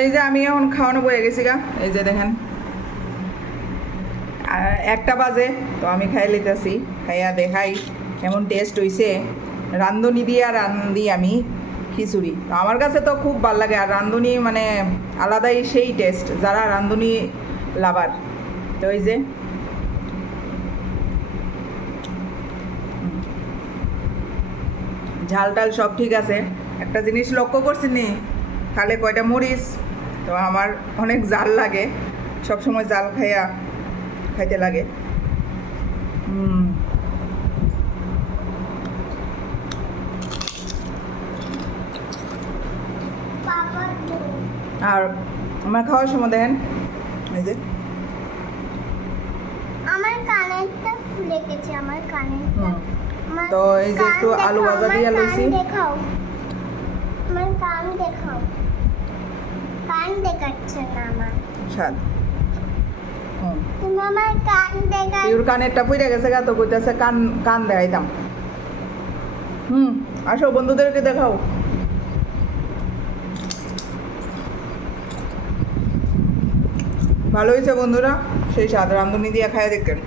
এই যে আমি এখন খাওয়ানো বয়ে গেছি গা, এই যে দেখেন 1টা বাজে, তো আমি খাই লিতেছি, খাইয়া দেখাই কেমন টেস্ট হইছে। রান্ধুনি দিয়ে রান্ধি আমি খিচুড়ি, তো আমার কাছে তো খুব ভালো লাগে। আর রান্ধুনি মানে আলাদাই সেই টেস্ট, যারা রান্ধুনি লাভার। তো এই যে ঝাল টাল সব ঠিক আছে। একটা জিনিস লক্ষ্য করছি নি, খালে কয়টা মরিচ, তো আমার অনেক জাল লাগে, সব সময় জাল খাইতে লাগে। আর আমার খাওয়ার সময় দেখেন এই যে আমার কানেরটা খুলে গেছে, আমার কানেরটা। তো এই যে একটু আলু ভাজা দিয়ে লইছি। দেখাও, আমার কান দেখাও। কান দেখাচ্ছে না আমার স্বাদ। তুমি আমার কান দেখাও। ইউর কানেরটা পুইরা গেছে গা, তো কইতাছে কান কান দেখাইতাম। আসো বন্ধুদেরকে দেখাও। ভালো হয়েছে বন্ধুরা, সেই স্বাদ। রান্ধুনি দিয়ে খাইয়া দেখতেন।